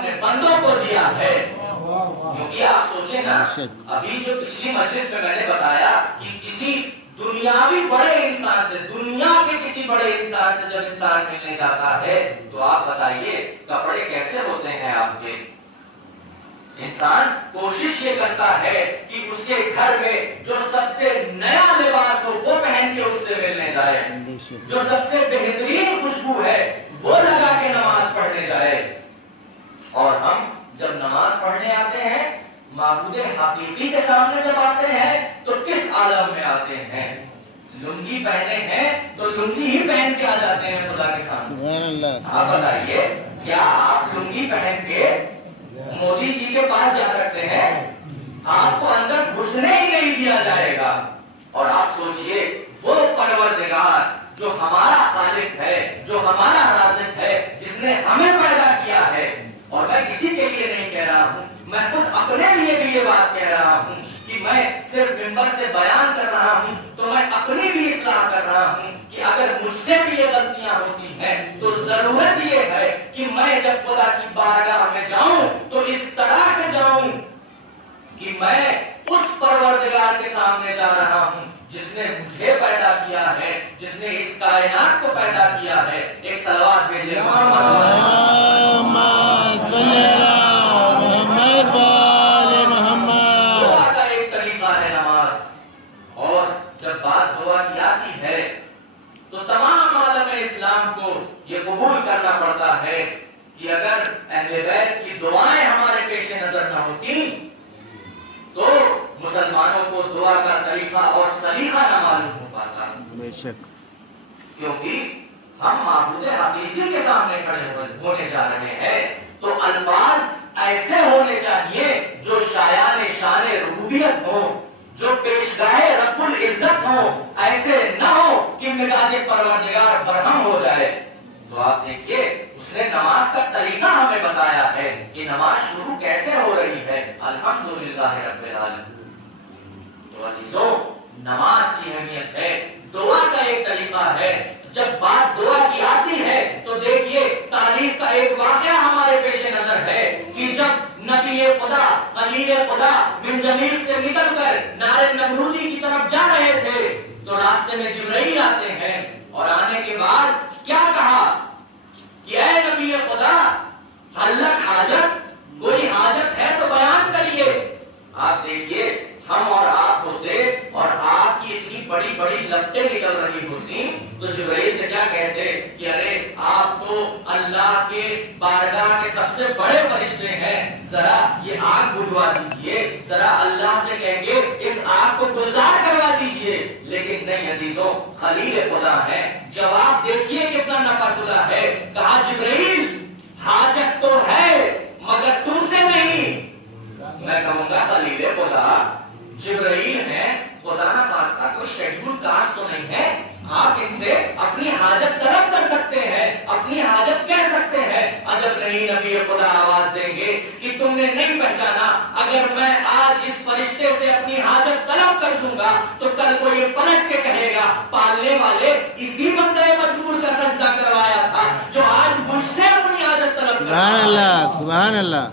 اپنے بندوں کو دیا ہے. کیونکہ آپ سوچیں نا, ابھی جو پچھلی مجلس میں نے بتایا کہ کسی دنیاوی بڑے انسان سے, دنیا کے کسی بڑے انسان سے جب انسان ملنے جاتا ہے تو آپ بتائیے کپڑے کیسے ہوتے ہیں آپ کے. انسان کوشش یہ کرتا ہے کہ اس کے گھر میں جو سب سے نیا لباس ہو وہ پہن کے اس سے ملنے جائے, جو سب سے بہترین خوشبو ہے وہ لگا کے نماز پڑھنے جائے. اور ہم جب نماز پڑھنے آتے ہیں, معبود حقیقی کے سامنے جب آتے ہیں تو کس عالم میں آتے ہیں؟ لنگی پہنے ہیں تو لنگی ہی پہن کے آ جاتے ہیں خدا کے سامنے. آپ بتائیے کیا آپ لنگی پہن کے مودی جی کے پاس جا سکتے ہیں؟ آپ کو اندر گھسنے ہی نہیں دیا جائے گا. اور آپ سوچئے وہ پروردگار جو ہمارا خالق ہے, جو ہمارا رازق ہے, جس نے ہمیں پیدا کیا ہے, اور میں کسی کے لیے نہیں کہہ رہا ہوں, میں خود اپنے لیے بھی یہ بات کہہ رہا ہوں کہ میں صرف منبر سے بیان کر رہا ہوں تو میں اپنی بھی اصلاح کر رہا ہوں کہ اگر مجھ سے بھی یہ غلطیاں ہوتی ہیں تو ضرورت یہ ہے کہ میں جب خدا کی بارگاہ میں جاؤں تو اس طرح سے جاؤں کہ میں اس پروردگار کے سامنے جا رہا ہوں جس نے مجھے پیدا کیا ہے, جس نے اس کائنات کو پیدا کیا ہے. ایک صلوات بھیجے محمد. دعا کا ایک طریقہ ہے نماز, اور جب بات دعا کی آتی ہے تو تمام عالم اسلام کو یہ قبول کرنا پڑتا ہے کہ اگر اہل بیت کی دعائیں ہمارے پیش نظر نہ ہوتی تو مسلمانوں کو دعا کا طریقہ اور سلیقہ نہ معلوم ہو پاتا. بے شک, کیونکہ ہم معبود حقیقی کے سامنے کھڑے ہونے جا رہے ہیں تو الفاظ ایسے ہونے چاہیے جو شایان شان ربوبیت ہو, جو پیشگاہ رب العزت ہو. ایسے نہ ہو کہ مزاج پروردگار برہم ہو جائے. تو آپ دیکھیے اس نے نماز کا طریقہ ہمیں بتایا ہے کہ نماز شروع کیسے ہو رہی ہے. الحمدللہ رب العالمین. تو عزیزوں, نماز کی اہمیت ہے, دعا کا ایک طریقہ ہے. جب بات دعا کی آتی ہے تو دیکھیے تاریخ کا ایک واقعہ ہمارے پیش نظر ہے کہ جب نبی خدا خلیل خدا من جمیل سے نکل کر نار نمرودی کی طرف جا رہے تھے تو راستے میں جبرائیل آتے ہیں, اور آنے کے بعد کیا کہا کہ اے نبی خدا حلق حاجت, کوئی حاجت ہے تو بیان کریے. آپ دیکھیے ہم اور آپ ہوتے اور آپ کی اتنی بڑی بڑی لپٹیں نکل رہی ہوتی تو جبرائیل سے کیا کہتے کہ ارے آپ تو اللہ کے بارگاہ کے سب سے بڑے فرشتے ہیں, ذرا یہ آگ بجھوا دیجئے, ذرا اللہ سے کہیں گے اس آگ کو گلزار کروا دیجئے. لیکن نہیں عزیزوں, خلیل خدا ہے. جواب دیکھیے کتنا نپتلا ہے. کہا جبرائیل حاجت تو ہے مگر تم سے نہیں. میں کہوں گا خلیل خدا, جبرائیل ہے, خدا نہ خواستہ کوئی شیڈول کاسٹ تو نہیں ہے, آپ ان سے اپنی حاجت طلب کر سکتے ہیں, اپنی حاجت کہہ سکتے ہیں. عجب نہیں نبی خدا آواز دیں گے کہ تم نے نہیں پہچانا, اگر میں آج اس فرشتے سے اپنی حاجت طلب کر دوں گا تو کل کو یہ پلٹ کے کہے گا پالنے والے اسی بندہ مجبور کا سجدہ کروایا تھا جو آج مجھ سے اپنی حاجت طلب کر. سبحان اللہ, سبحان اللہ.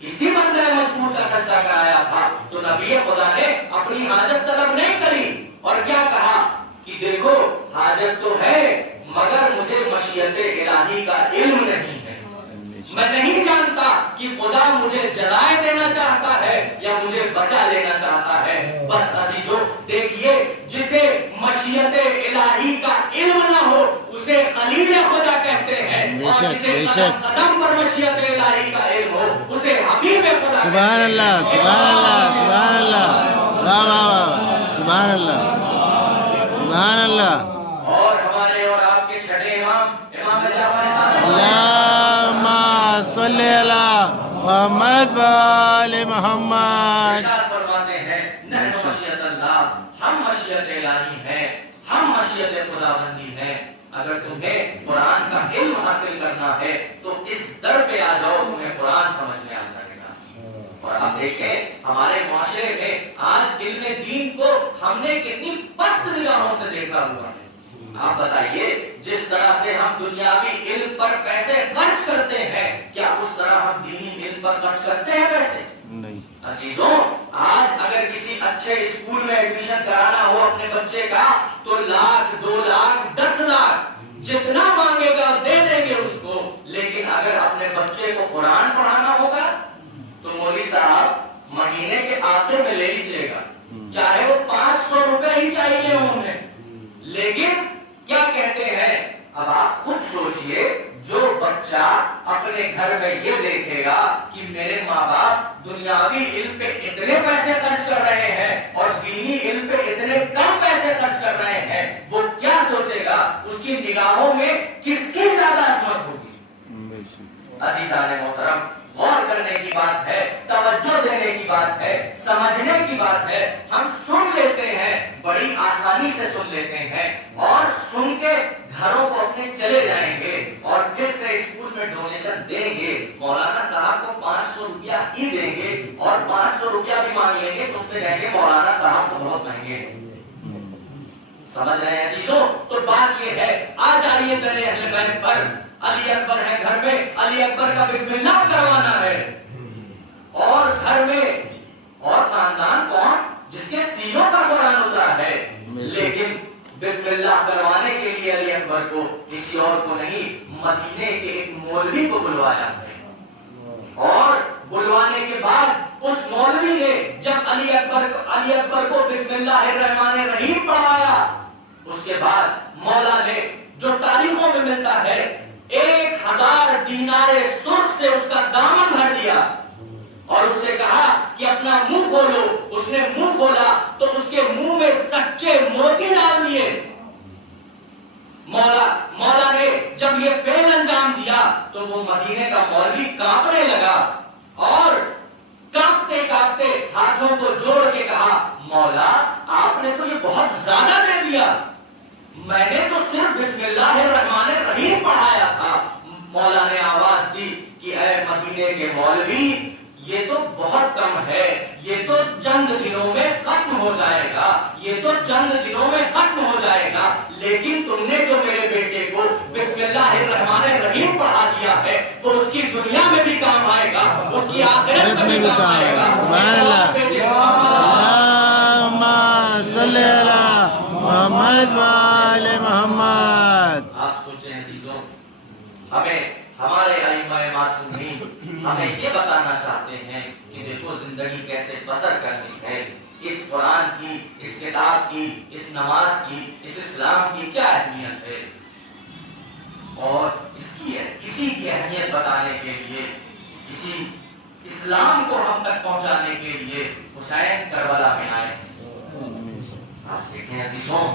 اسی بندہ مجبور کا سجدہ کرایا تھا. تو نبی خدا نے اپنی حاجت طلب نہیں کری اور کیا کہا کہ دیکھو حاجت تو ہے مگر مجھے مشیت الہی کا علم نہیں ہے. میں نہیں جانتا کہ خدا مجھے جلائے دینا چاہتا ہے یا مجھے بچا لینا چاہتا ہے. بس عزیزوں دیکھیے, جسے مشیت الہی کا علم نہ ہو اسے خلیل خدا کہتے ہیں, اور جسے قدم پر مشیت الہی کا علم ہو اسے حبیب خدا. سبحان اللہ, سبحان اللہ, سبحان اللہ, واہ واہ واہ, سبحان اللہ, سبحان اللہ. اور ہمارے اور آپ کے چھٹے امام جعفر صادق اللہم صلی علی محمد و آل محمد. ارشاد فرماتے ہیں نحن مشیت اللہ, ہم مشیت الہی ہیں, ہم مشیت خداوندی ہیں. اگر تمہیں قرآن کا علم حاصل کرنا ہے تو اس در پہ آ جاؤ, تمہیں قرآن سمجھ میں آ جائے گا. اور آپ دیکھیں ہمارے معاشرے میں آج علم دین کو ہم نے کتنی پست نگاہوں سے دیکھا ہوا ہے. آپ بتائیے جس طرح سے ہم دنیاوی علم پر پیسے خرچ کرتے ہیں کیا اس طرح ہم دینی پر خرچ کرتے ہیں پیسے؟ نہیں. عزیزوں، آج اگر کسی اچھے اسکول میں ایڈمیشن کرانا ہو اپنے بچے کا تو لاکھ، 2 لاکھ، 10 لاکھ جتنا مانگے گا دے دیں گے اس کو. لیکن اگر اپنے بچے کو قرآن پڑھانا ہوگا تو مولوی صاحب مہینے کے آخر میں لے لیجیے گا، چاہے وہ 500 روپے ہی چاہیے انہیں. لیکن کیا کہتے ہیں؟ اب آپ خود سوچئے، جو بچہ اپنے گھر میں یہ دیکھے گا کہ میرے ماں باپ دنیاوی علم پہ اتنے پیسے خرچ کر رہے ہیں اور دینی علم پہ اتنے کم پیسے خرچ کر رہے ہیں، وہ کیا سوچے گا؟ اس کی نگاہوں میں کس کی زیادہ عظمت ہوگی؟ عزیزان محترم، غور کرنے کی بات ہے، توجہ دینے کی بات ہے، سمجھنے کی بات ہے. ہم سن لیتے ہیں، بڑی آسانی سے سن لیتے ہیں اور سن کے گھروں کو اپنے چلے جائیں گے اور پھر سے اسکول میں ڈونیشن دیں گے. مولانا صاحب کو 500 روپیہ ہی دیں گے اور 500 روپیہ بھی مانگ لیں گے، تم سے کہیں گے مولانا صاحب تو بہت مہنگے ہیں. سمجھ رہے ہیں عزیزوں؟ تو بات یہ ہے، آ جائیے درے اہل بیت پر. علی اکبر ہے گھر میں، علی اکبر کا بسم اللہ کروانا ہے. اور گھر میں اور خاندان کون؟ جس کے سینوں پر قرآن اترا ہے. لیکن بسم اللہ کروانے کے لیے علی اکبر کو کسی اور کو نہیں، مدینے کے ایک مولوی کو بلوایا ہے. اور بلوانے کے بعد اس مولوی نے جب علی اکبر کو بسم اللہ الرحمن الرحیم پڑھایا، اس کے بعد مولا نے جو تاریخوں میں ملتا ہے 1000 دینار سرخ سے اس کا دامن بھر دیا اور اس سے کہا کہ اپنا منہ کھولو. اس نے منہ کھولا تو اس کے منہ میں سچے موتی ڈال دیے. مولا نے جب یہ فعل انجام دیا تو وہ مدینے کا مولوی کانپنے لگا اور کانپتے کانپتے ہاتھوں کو جوڑ کے کہا، مولا آپ نے تو یہ بہت زیادہ دے دیا، میں نے تو صرف بسم اللہ الرحمن الرحیم پڑھایا تھا. مولا نے آواز دی کہ اے مدینے کے مولوی، یہ تو بہت کم ہے، یہ تو چند دنوں میں ختم ہو جائے گا، یہ تو چند دنوں میں ختم ہو جائے گا. لیکن تم نے جو میرے بیٹے کو بسم اللہ الرحمن الرحیم پڑھا دیا ہے وہ اس کی دنیا میں بھی کام آئے گا، اس کی آخرت میں بھی کام آئے گا. سبحان اللہ. اللہم صلی علی محمد وآل محمد. آپ سوچیں عزیزوں، ہمیں ہمارے ائمہ معصومین ہمیں یہ بتانا چاہتے ہیں کہ دیکھو زندگی کیسے بسر کرنی ہے. اس قرآن کی، اس کتاب کی، اس نماز کی، اس اسلام کی کیا اہمیت ہے. اور اسی کی اہمیت بتانے کے لیے، اسی اسلام کو ہم تک پہنچانے کے لیے حسین کربلا میں آئے. آپ دیکھیں عزیزوں،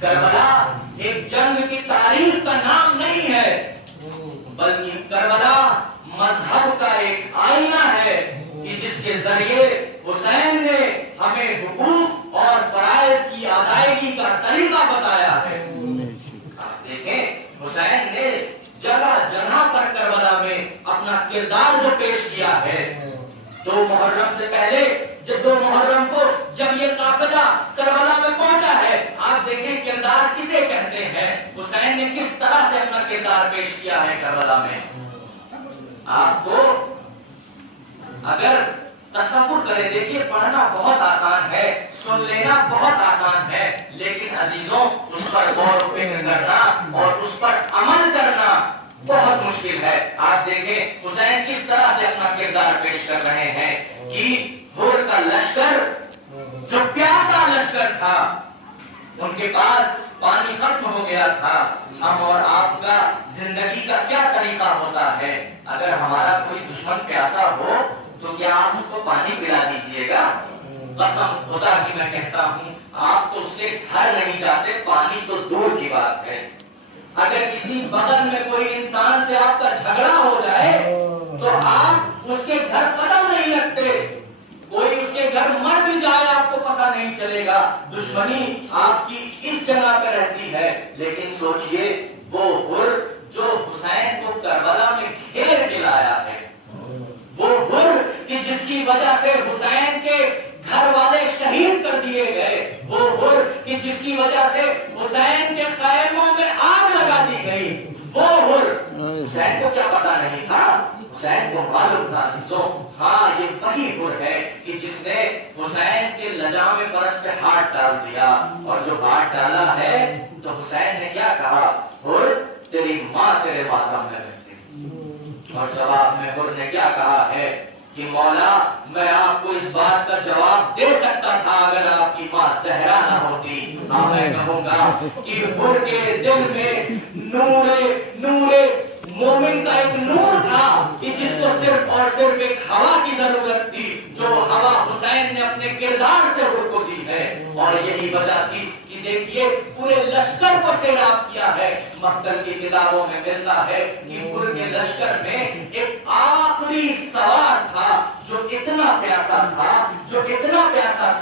کربلا ایک جنگ کی تاریخ کا نام نہیں ہے بلکہ کربلا مذہب کا ایک آئینہ ہے کہ جس کے ذریعے حسین نے ہمیں حقوق اور فرائض کی ادائیگی کا طریقہ بتایا ہے. آپ دیکھیں حسین نے جگہ جگہ پر کربلا میں اپنا کردار جو پیش کیا ہے. 2 محرم سے پہلے، جب 2 محرم کو جب یہ قافلہ کربلا میں پہنچا ہے، آپ دیکھیں کردار کسے کہتے ہیں، حسین نے کس طرح سے اپنا کردار پیش کیا ہے کربلا میں. آپ کو اگر تصور کریں، دیکھیے پڑھنا بہت آسان ہے، سن لینا بہت آسان ہے، لیکن عزیزوں اس پر غور و فکر کرنا اور اس پر عمل کرنا بہت مشکل ہے. آپ دیکھیں حسین کس طرح سے اپنا کردار پیش کر رہے ہیں کہ ہور کا لشکر جو پیاسا لشکر تھا، ان کے پاس پانی ختم ہو گیا تھا. ہم اور آپ کا زندگی کا کیا طریقہ ہوتا ہے؟ اگر ہمارا کوئی دشمن پیاسا ہو تو کیا آپ اس کو پانی پلا دیجیے گا؟ قسم خدا کی میں کہتا ہوں، آپ تو اس کے گھر نہیں جاتے، پانی تو دور کی بات ہے. اگر کسی بغل میں کوئی انسان سے آپ کا جھگڑا ہو جائے تو آپ اس کے گھر قدم نہیں رکھتے. کوئی اس کے گھر مر بھی جائے آپ کو پتہ نہیں چلے گا. دشمنی آپ کی اس جگہ پہ رہتی ہے. لیکن سوچئے وہ ہر جو حسین کو کربلا میں گھیر کے لایا ہے، وہ ہر کہ جس کی وجہ سے حسین کے گھر والے شہید کر دیے گئے، وہ ہر کہ جس کی وجہ سے حسین کے خیموں میں آگ لگا دی گئی، وہ ہر. حسین کو کیا پتہ نہیں تھا؟ حسین کو معلوم تھا عزیزوں، ہاں یہ وہی گر ہے کہ جس نے حسین کے لجام فرش پہ ہاتھ ڈال دیا، اور جو ہاتھ ڈالا ہے تو حسین نے کیا کہا، گر تیری ماں تیرے ماتم میں رہتی، اور جواب میں گر نے کیا کہا ہے کہ مولا میں آپ کو اس بات کا جواب دے سکتا تھا اگر آپ کی ماں زہرا نہ ہوتی۔ ہاں میں کہوں گا کہ گر کے دل میں نور مومن کا ایک نور تھا کہ جس کو صرف اور صرف ایک ہوا کی ضرورت تھی، جو ہوا حسین نے اپنے کردار سے گر کو دی ہے، اور یہی وجہ تھی کہ دیکھیے پورے لشکر کو سیراب کیا ہے۔ مقتل کی کتابوں میں ملتا ہے کہ گر کے لشکر میں ایک آخری سوار تھا جو اتنا پیاسا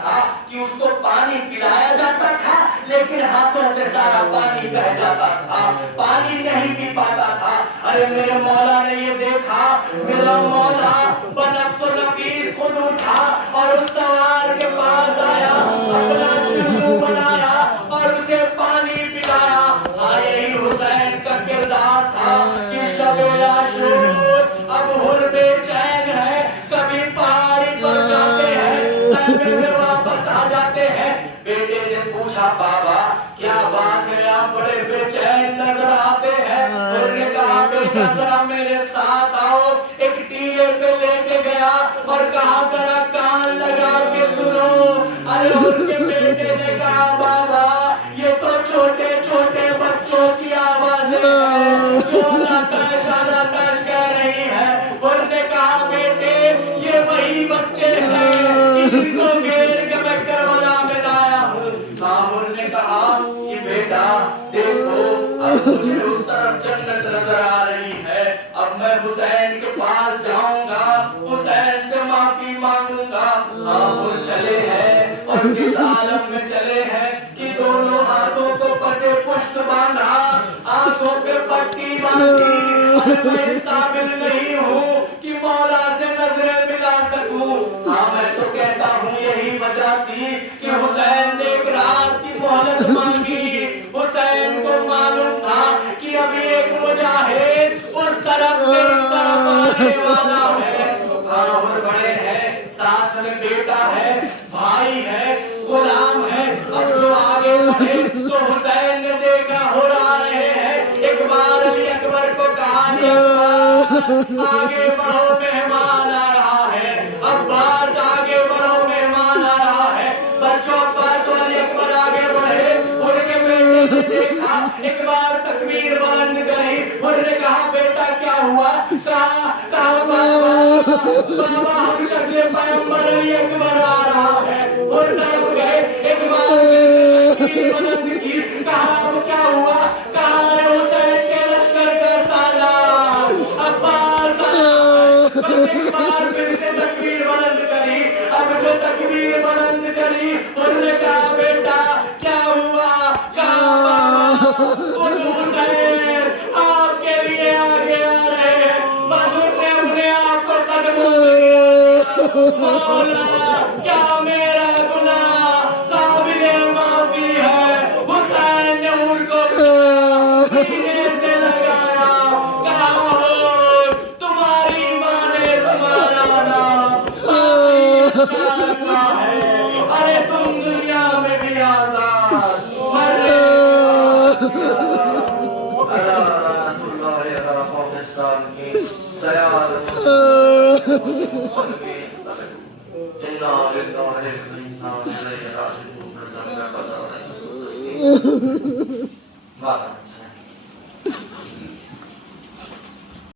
تھا کہ اس کو پانی پلایا جاتا تھا لیکن ہاتھوں سے سارا پانی بہہ جاتا تھا، پانی نہیں پی پاتا تھا۔ ارے میرے مولا نے یہ دیکھا، میرا مولا بنفس و نفیس خود اٹھا اور اس سوار کے پاس آیا، اپنا چلو بنایا اور اسے پانی پلایا۔ ہاں یہی حسین کا کردار تھا کہ شب عاشور اب ہر بے چین ہے، کبھی پہاڑی پر جاتے ہیں خیمے میں واپس آ جاتے ہیں۔ بیٹے نے پوچھا بابا کیا بات ہے، آپ بڑے بے چین نظر آتے ہیں؟ انہوں نے کہا بیٹا ذرا میرے ساتھ آؤ۔ ایک ٹیلے پہ لے کے گیا اور کہا ذرا کان لگا کے سنو۔ ارے ان کے بیٹے نے کہا بابا یہ تو چھوٹے چھوٹے بچوں کی آوازیں ہیں جو آتش کہہ رہی ہے۔ انہوں نے کہا بیٹے یہ وہی بچے ہیں ان کو گھیر کے میں کربلا میں لایا ہوں۔ انہوں نے کہا کہ بیٹا دیکھو اب مجھے اس طرف جنت نظر آ رہی ہے، اب میں حسین کے پاس جاؤں گا، حسین سے معافی مانگوں گا۔ ہم چلے ہیں اور اس عالم میں چلے ہیں کہ دونوں ہاتھوں کو پسے پشت باندھا، آنکھوں پہ پٹی باندھی۔ میں اس قابل نہیں ہوں کہ مولا سے نظریں ملا سکوں۔ ہاں میں تو کہتا ہوں یہی وجہ تھی کہ حسین نے ایک رات کی مہلت مانگی۔ حسین کو معلوم تھا کہ ابھی ایک مجاہد اس طرف سے اس طرف آنے والا ہے۔ ہاں اور بڑے ہیں، ساتھ میں بیٹا ہے، بھائی ہے، غلام ہے۔ اب جو آگے بڑھے تو حسین نے دیکھا ہو رہے ہیں، ایک بار علی اکبر کو کہا آگے بڑھو مہمان آ رہا ہے، عباس آگے بڑھو مہمان آ رہا ہے۔ بچوں عباس و علی اکبر آگے بڑھے، ان کے بیٹے نے دیکھا، ایک بار تکبیر بلند کری، انہوں نے کہا بیٹا کیا ہوا؟ کہا بابا ہم شکل پیغمبر علی اکبر آ رہا ہے۔ اور طرف گئے، ایک بار تکبیر بلند کی، کہا اب کیا ہوا؟ کہا حسین کے لشکر کا سالار عباس ایک بار پھر سے تکبیر بلند کری۔ اب جو تکبیر بلند کری انہوں نے کہا بیٹا کیا ہوا؟ کہا بابا حسین آپ کے لیے آگے آ رہے ہیں۔ بس انہوں نے اپنے آپ کو قدموں میں گرا، مولا کیا میرا گناہ قابل معافی ہے؟ حسین نے ان کو سینے سے لگایا، کہا ہو تمہاری ماں نے تمہارا نام رکھا ہے، ارے تم دنیا میں بھی آزاد مرنے